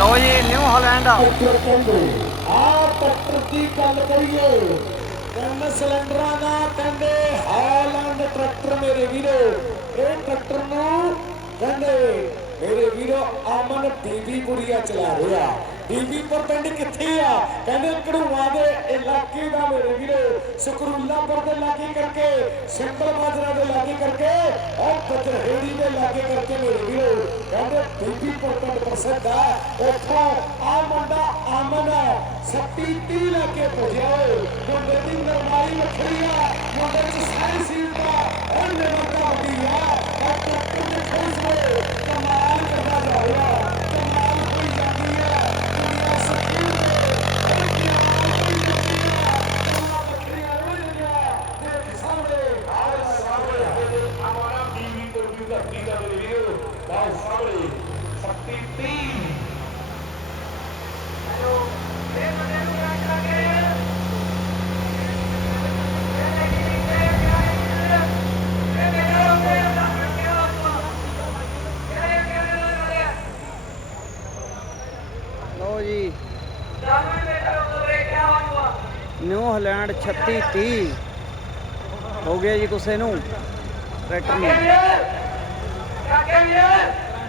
ਲਓ ਜੀ New Holland ਕਹਿੰਦੇ ਆ ਟਰੈਕਟਰ ਦੀ ਗੱਲ ਕਰੀਏ ਤਿੰਨ ਸਿਲੰਡਰਾਂ ਦਾ ਕਹਿੰਦੇ ਹਾਲੈਂਡ ਟਰੈਕਟਰ ਮੇਰੇ ਵੀਰੋ ਇਹ ਟਰੈਕਟਰ ਨੂੰ ਕਹਿੰਦੇ ਮੇਰੇ ਵੀਰੋ ਅਮਨ ਬੀਬੀ ਕੁੜੀਆ ਚਲਾ ਰਿਹਾ। ਬੀਬੀ ਪਿੰਡ ਕਿੱਥੇ ਆ? ਕਹਿੰਦੇ ਕੜੂਆ ਦੇ ਇਲਾਕੇ ਦਾ ਮੇਰੇ ਵੀਰੋ ਸਕਰੂਲਾਪੁਰ ਦੇ ਲਾਗੇ ਕਰਕੇ ਸਿੰਪਲ ਮਾਜਰਾ ਦੇ ਲਾਗੇ ਕਰਕੇ। ਔਰ ਬਜਰਹੇੜੀ ਦੇ ਲਾਗੇ ਕਰਕੇ ਮੇਰੇ ਵੀਰੋ ਕਹਿੰਦੇ ਬੀਬੀ ਪਰ ਪਿੰਡ ਪ੍ਰਸਿੱਧ ਆ ਉੱਥੋਂ ਆ ਮੁੰਡਾ ਅਮਨ ਸੱਤੀ ਤੀ ਲੈ ਕੇ ਭਜਿਆ ਓਏ ਮੁੰਡੇ ਦੀ ਨਰਮਾਈ ਵੱਖਰੀ ਆ, ਮੁੰਡੇ ਚ ਸਾਰੀ ਸੀਲ ਦਾ ਉਹ ਨਿਰਮਤਾ ਵੱਡੀ ਆ ਆ ਟਰੈਕਟਰ ਦੇ ਖੋਜ ਹੋਏ ਕਮਾਲ ਕਰਦਾ ਜਾ ਰਿਹਾ ਕਮਾਲ ਹੋਈ ਜਾਂਦੀ ਆ ਦੁਨੀਆ ਸੱਚੀ ਦੇ ਇਹ ਕਮਾਲ ਹੋਈ ਜਾਂਦੀ ਆ ਕਮਾਲ ਵੱਖਰੀ ਆ ਹੋ ਜਾਂਦੀਆਂ ਦੇਖ ਸਾਹਮਣੇ ਆਹ ਸਾਹਮਣੇ ਹਮਾਰਾ ਟੀਵੀ ਪਰ ਵੀ ਧਰਤੀ ਦਾ ਮੇਰੇ ਵੀਰੋ ਬਾਹਰ ਸਾਹਮਣੇ ਸੱਤੀ ਤੀ ਲਓ ਜੀ। ਨਿਊ ਹਾਲੈਂਡ 3630 ਹੋ ਗਿਆ ਜੀ ਕਿਸੇ ਨੂੰ। ਟਰੈਕਟਰ ਨੂੰ। ਕਾਕੇ ਵੀਰ